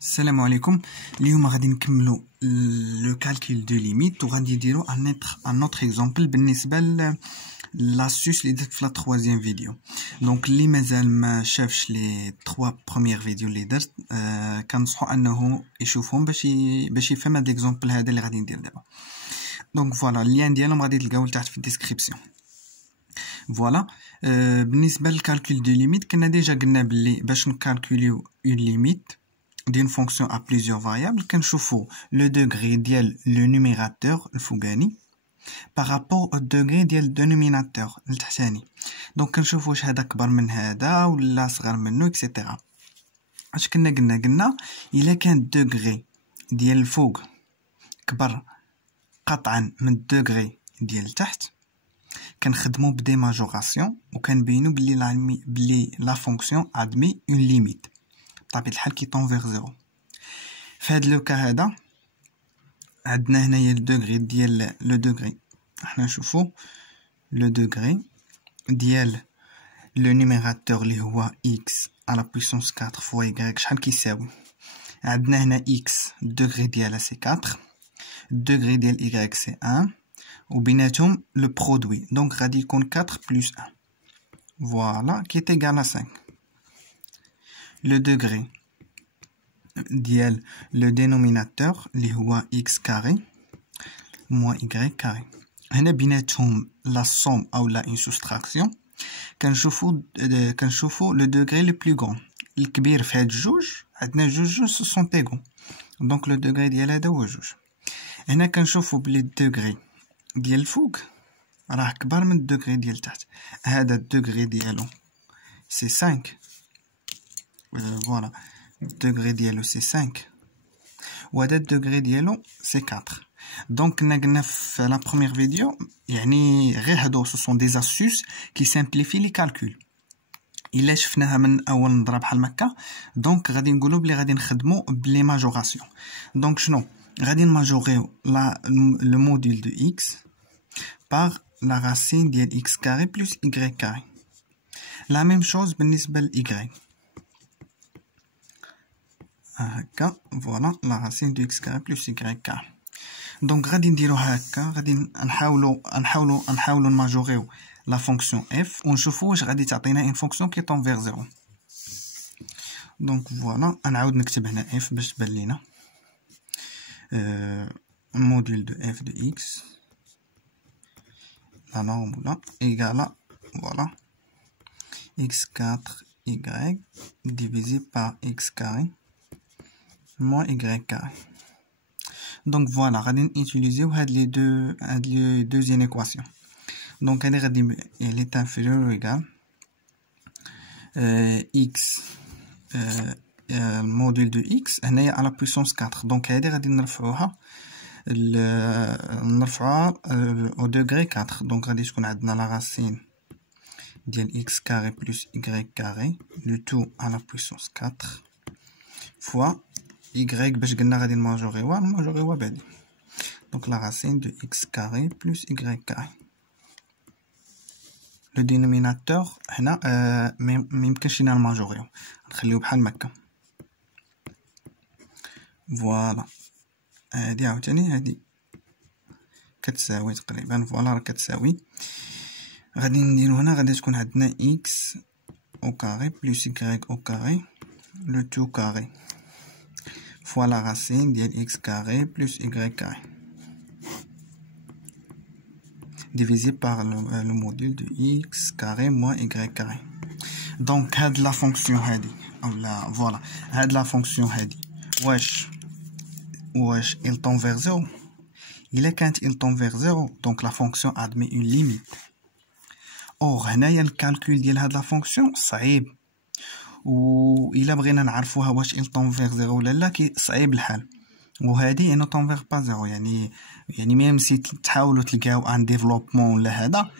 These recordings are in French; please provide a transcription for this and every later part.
السلام عليكم. اليوم غادي نكملوا لو كالكول دو ليميت وغادي نديرو ان اوتر اكزامبل بالنسبه لاسوس اللي درت في لا 3 فيديو. دونك اللي مازال ما شافش لي 3 بروميير فيديو اللي درت كنصحو انه يشوفهم باش يفهم هاد الاكزامبل هذا اللي غادي ندير دابا. دونك فوالا اللين ديالهم غادي تلقاو لتحت في الديسكريبسيون. فوالا بالنسبه للكالكول دو ليميت كنا ديجا قلنا بلي باش نكالكوليو اون ليميت d'une fonction à plusieurs variables كنشوفوا le degré ديال le numérateur الفوقاني par rapport au degré ديال le dénominateur التحتاني. دونك كنشوفوا واش هذا كبر من هذا ولا صغر منه اكسيتيرا. اش كنا قلنا الا كان الدوغري ديال الفوق كبر قطعا من الدوغري ديال التحت كنخدموا بدي ماجوراسيون وكنبينوا بلي لا فونكسيون ادمي اون ليميت بطبيعة الحال كي طون فيغ زيرو. في هاد لو كا هذا عندنا هنايا الدوغري ديال لو دوغري، حنا نشوفو لو دوغري ديال لو نيميراتور اللي هو x على بويسونس 4 فوا y شحال كيساوي. عندنا هنا x الدوغري ديالها سي 4، الدوغري ديال y سي 1 وبيناتهم لو برودوي دونك غادي يكون 4 بلس 1 فوالا كي تيغال 5. le degré ديال le dénominateur اللي هو x carré moins y carré. هنا بيناتهم لا somme او لا une soustraction كنشوفوا le degré le plus grand الكبير في هاد الجوج. عندنا جوج سو سون ايغو دونك لو degré ديال هذا هو جوج. هنا كنشوفوا بلي الدوغري ديال الفوق راه كبر من الدوغري ديال تحت. هذا الدوغري ديالو سي 5 voilà degré ديالو سي 5 وهذا الدوغري ديالو سي 4. دونك كنا قلنا في لا بروميير فيديو يعني غير هادو سو سون دي اسوس كي سامبليفي لي كالكول. الا شفناها من اول نضرب بحال هكا دونك غادي نقولوا بلي غادي نخدموا بلي ماجوراسيون. دونك شنو غادي نماجوريو لو موديل دو اكس بار لا راسين ديال اكس كاري بلس y كاري. لا ميم شوز بالنسبه ل y هكا فوالا لا راسين دو اكس كاري بلس y كاري. دونك غادي نديرو هكا غادي نحاولو نماجوريو لا فونكسيون اف ونشوفو واش غادي تعطينا اون فونكسيون كي طون فيغ زيرو. دونك فوالا نعاود نكتب هنا اف باش تبان لينا موديل دو اف دو اكس لا نورمولا ايغالا فوالا x4 y divisé par x carré moins y carré. Donc voilà, غادي نutiliser هاد لي دوزيام ايكواسيون. دونك هادي غادي elle est inférieure ou égale x الموديل دو x هنايا على بويسونس 4. دونك هادي غادي نرفعوها au degré 4. دونك غادي تكون عندنا لا راسين ديال x carré plus y carré le tout à la puissance 4 fois y باش قلنا غادي نماجوريوها بعدين. دونك لا راسين دو x carré plus y carré. لو دينوميناتور هنا ميمكنش لينا نماجوريو نخليو بحال هكا فوالا. هادي عاوتاني هادي كتساوي تقريبا فوالا راه كتساوي. غادي نديرو هنا غادي تكون عندنا x au carré plus y au carré le tout carré fois la racine ديال x carré plus y carré divisé par le module de x carré moins y carré. donc هاد لا فونكسيون هادي اولا فوالا هاد لا فونكسيون هادي واش il tend vers 0. الا كانت il tend vers 0 donc la fonction admet une limite. اور هنايا الكالكول ديال هاد لا فونكسيون صعيب و الا بغينا نعرفوها واش il tend vers 0 ولا لا صعيب الحال. وهادي انو tend vers pas 0 يعني ميم سي تحاولوا تلقاو ان ديفلوبمون ولا هذا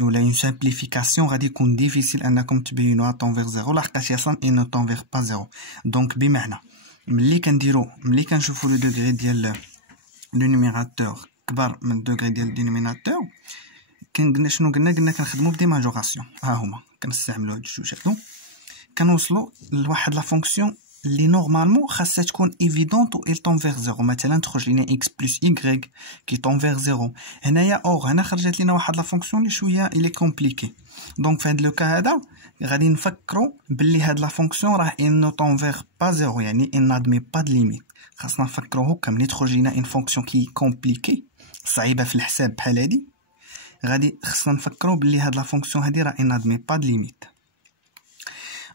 ولا اون سامبليفيكاسيون غادي يكون ديفيسيل انكم تبينوها tend vers 0 لحقاش اصلا انو tend vers pas 0. دونك بمعنى ملي كنشوفوا لو دوغري ديال لو نيميراتور كبر من الدوغري ديال الدينوميناتور قلنا شنو قلنا كنخدموا بدي ماجوراسيون. ها هما كنستعملوا هاد الجوج هادو كنوصلوا لواحد لا فونكسيون اللي نورمالمون خاصها تكون ايفيدونت و il tend vers 0. مثلا تخرج لنا x plus y qui tend vers 0. هنايا اور هنا خرجت لنا واحد لا فونكسيون اللي شويه اللي كومبليكي. دونك في هذا لو كا هذا غادي نفكروا باللي هاد لا فونكسيون راه il ne tend vers pas 0 يعني il n'admet pas de limite. خاصنا نفكروا هكا ملي تخرج لنا اون فونكسيون كي كومبليكي صعيبه في الحساب بحال هادي غادي خصنا نفكروا باللي هاد لا فونكسيون هادي راه il n'admet pas de limite.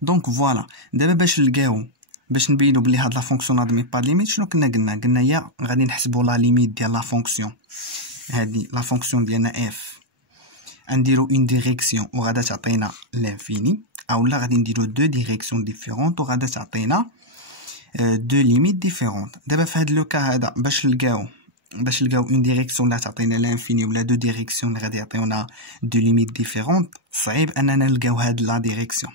دونك فوالا دابا باش نبينوا بلي هاد لا فونكسيون نادمي با ليميت شنو قلنا يا غادي نحسبوا لا ليميت ديال لا فونكسيون هادي لا فونكسيون ديالنا اف نديرو اون ديريكسيون وغادا تعطينا لانفيني اولا غادي نديرو دو ديريكسيون ديفيرونت وغادا تعطينا دو ليميت ديفيرونت. دابا في هاد لو كا هذا باش نلقاو اون ديريكسيون لا تعطينا لانفيني ولا دو ديريكسيون اللي غادي يعطيونا دو ليميت ديفيرونت صعيب اننا نلقاو هاد لا ديريكسيون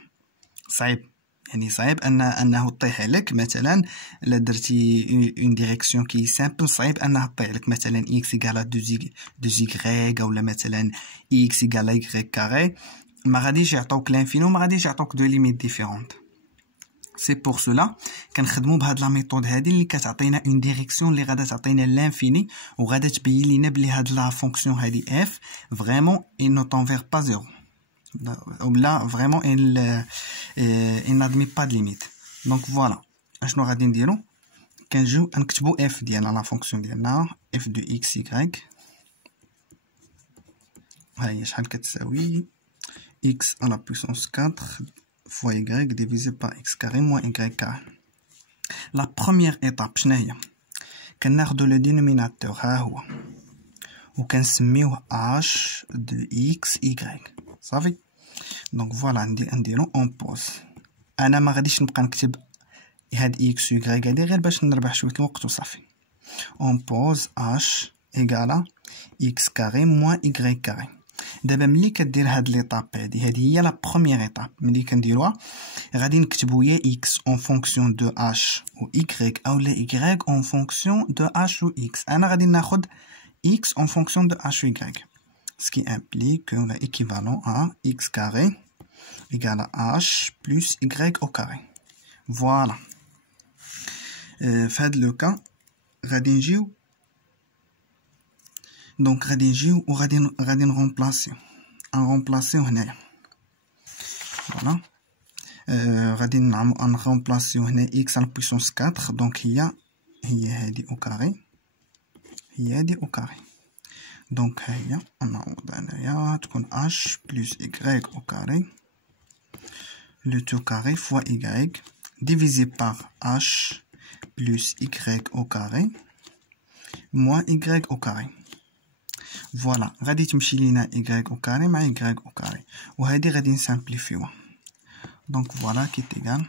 صعيب انه طيح عليك. مثلا الا درتي اون ديريكسيون كي سامبل صعيب انها طيح لك مثلا x égale 2 y اولا مثلا x égale y كاري ما غاديش يعطوك لانفيني وما غاديش يعطوك دو ليميت ديفيرونت. سي بور سولا كنخدموا بهاد لا ميثود هادي اللي كتعطينا اون ديريكسيون اللي غادا تعطينا لانفيني وغادا تبين لينا بلي هاد لا فونكسيون هادي f فريمون il ne tend vers pas 0 là vraiment il n'admet pas de limite. Donc voilà اشنو غادي نديرو كنجيو نكتبو f ديالنا لا فونكسيون ديالنا f de x y ها هي شحال كتساوي x à la puissance 4 fois y divisé par x carré moins y carré. La première étape شنو هي كناخدو لو دينوميناتور ها هو وكنسميوه h de x y صافي. دونك فوالا نديرو اون بوز. انا ما غاديش نبقى نكتب هاد اكس و غادي غير باش نربح شويه الوقت وصافي. اون بوز اش ايغالا اكس كاري موان اي كاري. دابا ملي كدير هاد ليطاب هادي هي لا بروميير ايطاب ملي كنديروها غادي نكتبو يا اكس اون فونكسيون دو اش و ايغريك اولا ايغريك اون فونكسيون دو اش و اكس. انا غادي ناخد اكس اون فونكسيون دو اش و ايغريك ce qui implique qu'on a équivalent à x carré égale à h plus y au carré. Voilà. Fait le cas, غادي نجيو donc غادي نجيو وغادي نرomplacer هنايا. Voilà. غادي نرomplacer هنا x à la puissance 4 donc هي هادي au carré هي هادي au carré. Donc هي نعوض هنايا تكون h plus y au carré le tout carré fois y divisé par h plus y au carré moins y au carré. Voilà غادي تمشي لينا y au carré مع y au carré وهذه غادي نسامبليفيوها. Donc voilà qui est égal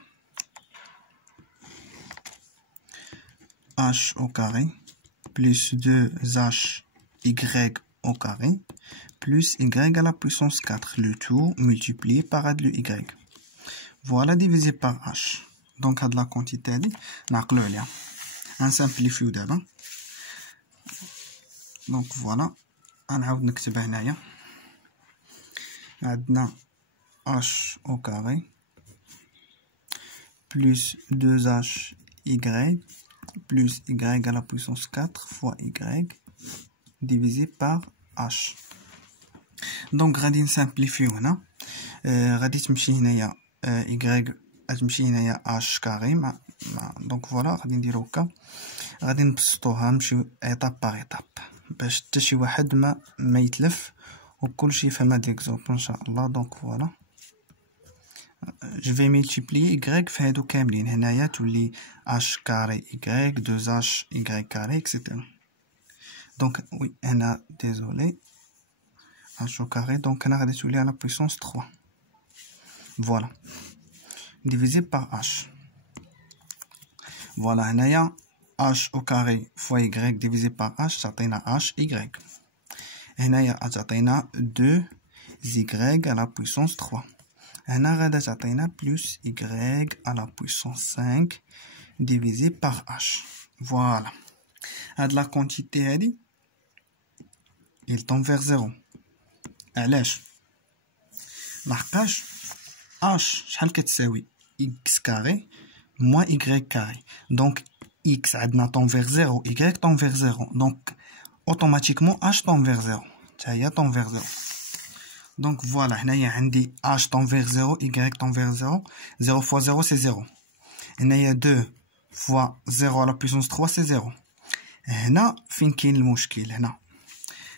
h au carré plus 2h y au carré plus y à la puissance 4 le tout multiplié par le y. Voilà divisé par h. Donc هاد la quantité هادي نعقلو عليها نسامبليفيو دابا. دونك فوالا غنعاود نكتبها هنايا عندنا h au carré plus 2h y plus y à la puissance 4 fois y divisé par h. Donc غادي نسامبليفيو هنا غادي تمشي هنايا y غتمشي هنايا h كاري مع دونك فوالا غادي نديرو هكا غادي نبسطوها نمشيو ايطاب باغ ايطاب باش حتى شي واحد ما يتلف وكلشي يفهم هاد ليكزومبل ان شاء الله. دونك فوالا je vais multiplier y في هادو كاملين هنايا تولي h كاري y 2h y كاري etc. Donc oui هنا désolé h au carré donc هنا غادي تولي على puissance 3 voilà divisé par h. Voilà هنايا h au carré fois y divisé par h تعطينا h y. هنايا تعطينا 2 y à la puissance 3 هنا غادا تعطينا plus y à la puissance 5 divisé par h. Voilà هاد la quantité هادي il tend vers 0. علاش لحقاش h شحال كتساوي x كاري moins y carré. Donc, x tend vers 0, y tend vers 0. Donc, automatiquement, h tend vers 0. Ça tend vers 0. Donc, voilà, h tend vers 0, y tend vers 0. 0 fois 0, c'est 0. Il y a 2 fois 0 à la puissance 3, c'est 0. هنا فين كاين المشكل هنا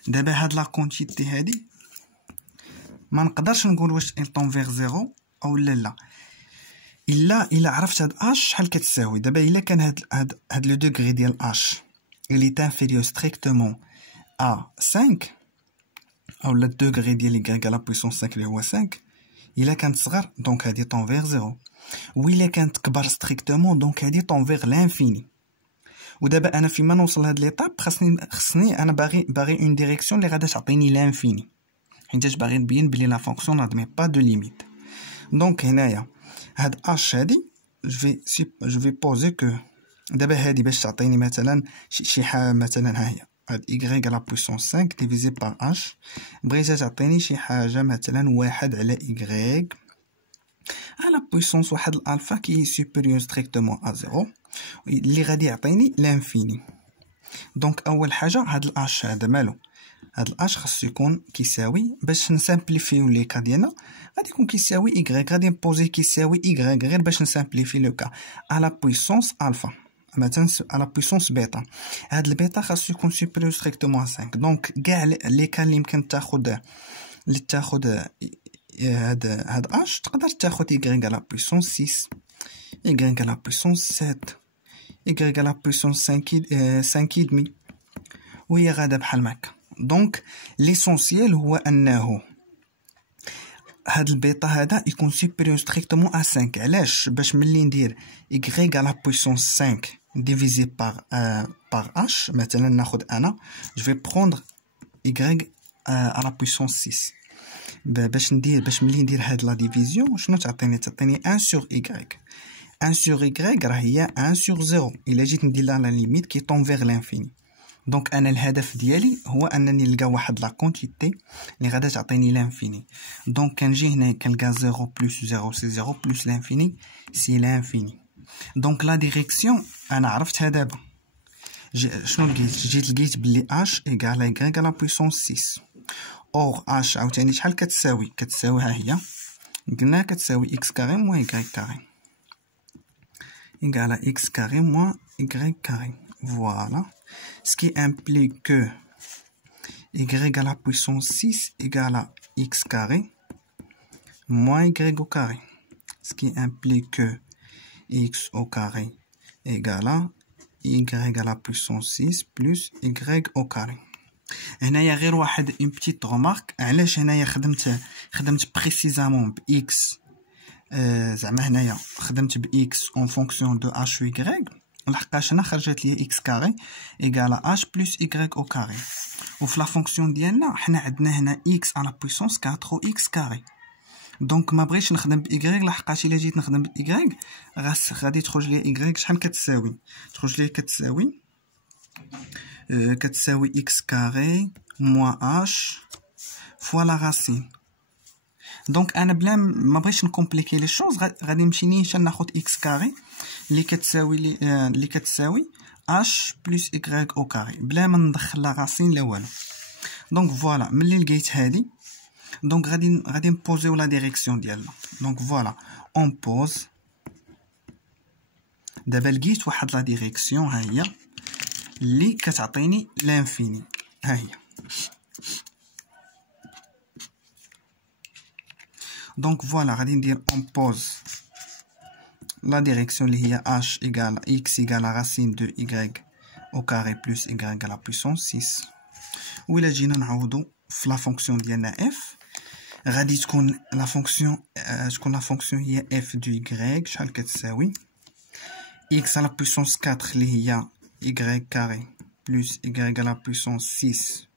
دابا هاد لا كونتيتي هادي ما نقدرش نقول واش il tend vers 0 او لا الا عرفت هاد اش شحال كتساوي. دابا الا كان هاد لو دوغري ديال اش il est inférieur strictement à 5 او لا دوغري ديال y à la puissance 5 اللي هو 5 الا كانت صغر دونك هادي tend vers 0 وإلا كانت كبر strictement دونك هادي tend vers l'infini. ودابا انا فيما نوصل لهاد ليطاب خصني انا باغي اون ديريكسيون اللي غادا تعطيني لانفيني حيتاش باغي نبين بلي لا فونكسيون نادمي با دو ليميت. دونك هنايا هاد اش هادي جو في بوزي كو دابا هادي باش تعطيني مثلا شي حاجه مثلا ها هي هاد y على بويسونس 5 ديفيزي بار اش بغيتها تعطيني شي حاجه مثلا 1 على y على بويسونس واحد الالفا كي سوبيريور ستريكتومون ا 0 اللي غادي يعطيني لانفيني. دونك اول حاجه هاد الاش هذا مالو هاد الاش خاصو يكون كيساوي باش نسامبليفيو لي كا ديالنا غادي يكون كيساوي y غادي نبوزي كيساوي y غير باش نسامبليفي لو كا على بويسونس الفا مثلا على بويسونس بيتا. هاد البيتا خاصو يكون سوبيريور ستريكتومون 5. دونك كاع لي كا اللي يمكن تاخذ هاد اش تقدر تاخذ y على بويسونس 6 y على بويسونس 7 y على بويسونس 5 دمي وهي غادا بحال هكا. دونك ليسونسيال هو انه هاد البيتا هذا يكون سوبيريور ستريكتومون ا 5. علاش؟ باش ملي ندير y على بويسونس 5 ديفيزي بار h مثلا ناخذ انا جو في بروندر y على بويسونس 6 باش ملي ندير هاد لا ديفيزيون شنو تعطيني 1 sur y 1 sur y راه هي 1 sur 0 الا جيت ندير لها لا ليميت كي طون فيغ لانفيني. دونك انا الهدف ديالي هو انني نلقى واحد لا كونتيتي اللي غادا تعطيني لانفيني. دونك كنجي هنا كنلقى 0 بلس 0 سي 0 بلس لانفيني سي لانفيني. دونك لا ديريكسيون انا عرفتها دابا. شنو لقيت بلي h ايكال y على بويسونس 6 اور h عاوتاني شحال كتساوي ها هي قلنا كتساوي x كاري موان y كاري égale à x carré moins y carré. Voilà. Ce qui implique que y à la puissance 6 égale à x carré moins y au carré. Ce qui implique que x au carré égale à y à la puissance 6 plus y au carré. هنايا غير واحد une petite remarque. علاش هنايا خدمت بريسيزامون ب x زعما هنايا خدمت ب x en fonction de h و y لحقاش هنا خرجت لي x كاري ايكال h بلس y au carré. وفي لا فونكسيون ديالنا حنا عندنا هنا x على بويسونس 4 x كاري. دونك ما بغيتش نخدم ب y لحقاش الا جيت نخدم ب y غادي تخرج لي y شحال كتساوي كتساوي x كاري موان h فوا لا راسين. دونك انا بلا ما بغيتش نكومبليكي لي شوز غادي نمشي نيشان ناخذ اكس كاري اللي كتساوي h بلس y او كاري بلا ما ندخل لا راسين لا والو. دونك فوالا ملي لقيت هادي دونك غادي نبوزيو لا ديريكسيون ديالنا. دونك فوالا اون بوز دابا لقيت واحد لا ديريكسيون ها هي اللي كتعطيني لانفيني ها هي. دونك فوالا غادي ندير اون بوز لا ديريكسيون اللي هي h égale x égale la racine de y au carré plus y à la puissance 6. وإلا جينا نعوضو في لا فونكسيون ديالنا f غادي تكون لا فونكسيون هي f دو y شحال كتساوي x à la puissance 4 اللي هي y carré plus y à la puissance 6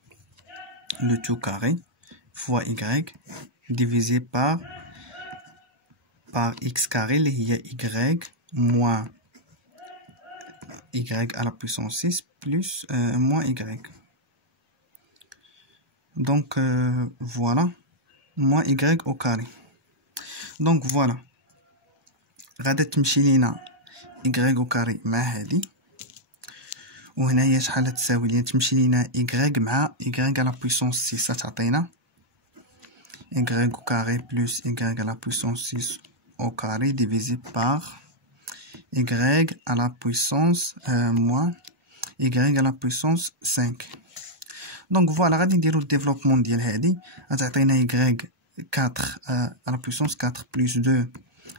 le tout carré fois y divisé par x carré اللي هي y moins y à la puissance 6 plus moins y. Donc voilà moins y au carré. Donc voilà غادا تمشي لينا y au carré مع هادي وهنايا شحال تساوي لي تمشي لينا y مع y à la puissance 6 تعطينا y au carré plus y à la puissance 6 au carré divisé par y à la puissance moins y à la puissance 5. Donc voilà, غادي نديرو الديفلوبمون ديال هادي غتعطينا y 4 à la puissance 4 plus 2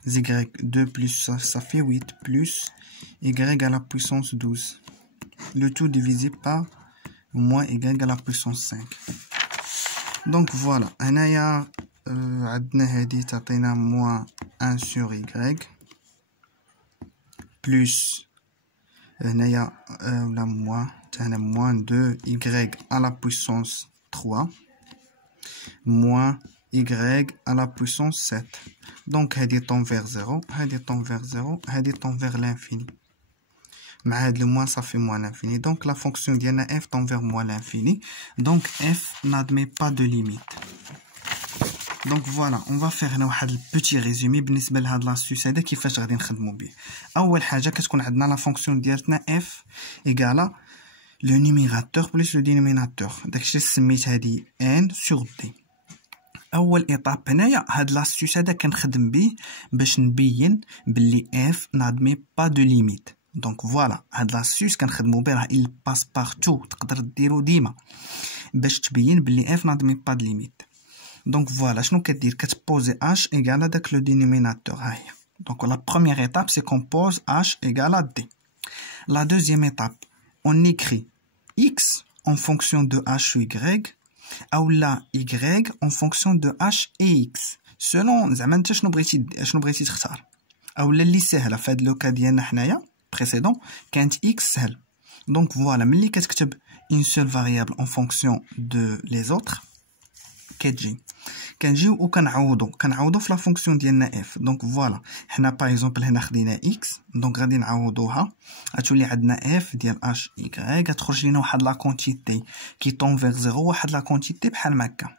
y 2 plus ça fait 8 plus y à la puissance 12. Le tout divisé par moins y à la puissance 5. Donc voilà, هنايا عندنا هادي تعطينا moins 1 sur y plus هنايا ولا moins 2 y à la puissance 3 moins y à la puissance 7. Donc هادي tend vers 0 هادي tend vers 0 هادي tend vers l'infini. مع هاد le moins ça fait moins l'infini. Donc la fonction ديالنا f tend vers moins l'infini. Donc f n'admet pas de limite. Donc voilà, on va faire هنا واحد البيتي ريزومي بالنسبه لهاد لاستيوس هذا كيفاش غادي نخدموا به. اول حاجه كتكون عندنا لا فونكسيون ديالتنا f égale le numérateur plus le dénominateur. داكشي اللي سميت هادي n sur d. اول ايطاب هنايا هاد لاستيوس هذا كنخدم به باش نبين باللي f n'admet pas de limite. دونك فوالا هاد لاستيوس كنخدموا به راه il passe partout تقدر ديرو ديما باش تبين باللي f n'admet pas de limite. Donc voilà, شنو كدير كتبوزي h égale داك le dénominateur ها هي. Donc la première étape c'est qu'on pose h égale à d. La deuxième étape, on écrit x en fonction de h ou y ou la y en fonction de h et x selon زعما انت شنو بغيتي تختار. اولا اللي سهله في هاد لوكا ديالنا حنايا précédent كانت x سهل. Donc voilà, ملي كتكتب une seule variable en fonction de les autres كنجيو وكنعوضو في لا فونكسيون ديالنا اف. دونك فوالا حنا باغ اكزومبل هنا خدينا اكس دونك غادي نعوضوها غتولي عندنا اف ديال اش اي غتخرج لينا واحد لا كونتيتي كي طون فيغ زيرو واحد لا كونتيتي بحال هكا.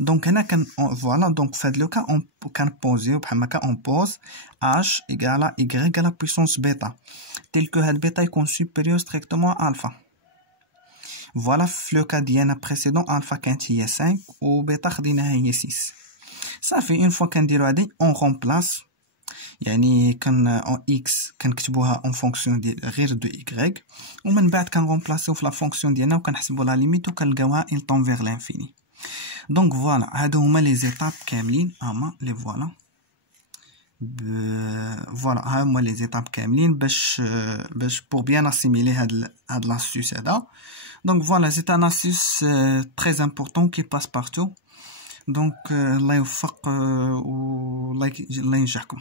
دونك هنا فوالا دونك في هاد لو كا اون كنبوزيو بحال هكا اون بوز اش ايغالا y على بويسونس بيتا تيل كو هاد بيتا يكون سوبيريور ستريكتومون الفا. Voilà, le cas d'Iana précédent, alpha quand il y a 5 ou bêta خديناها هي 6. Ça fait une fois qu'on dit on remplace يعني كان x كنكتبوها en fonction ديال غير de y ومن بعد كنغومبلاسيو في لا فونكسيون ديالنا وكنحسبوا لا ليميت وكنلقاوها il tend vers l'infini. Donc voilà, هادو هما لي زيتاب كاملين اما لي فوالا فوالا ها هما لي زيتاب كاملين باش pour bien assimiler هاد l'astuce هذا. Donc voilà, c'est un astuce très important qui passe partout. Donc الله يوفق والله ينجحكم.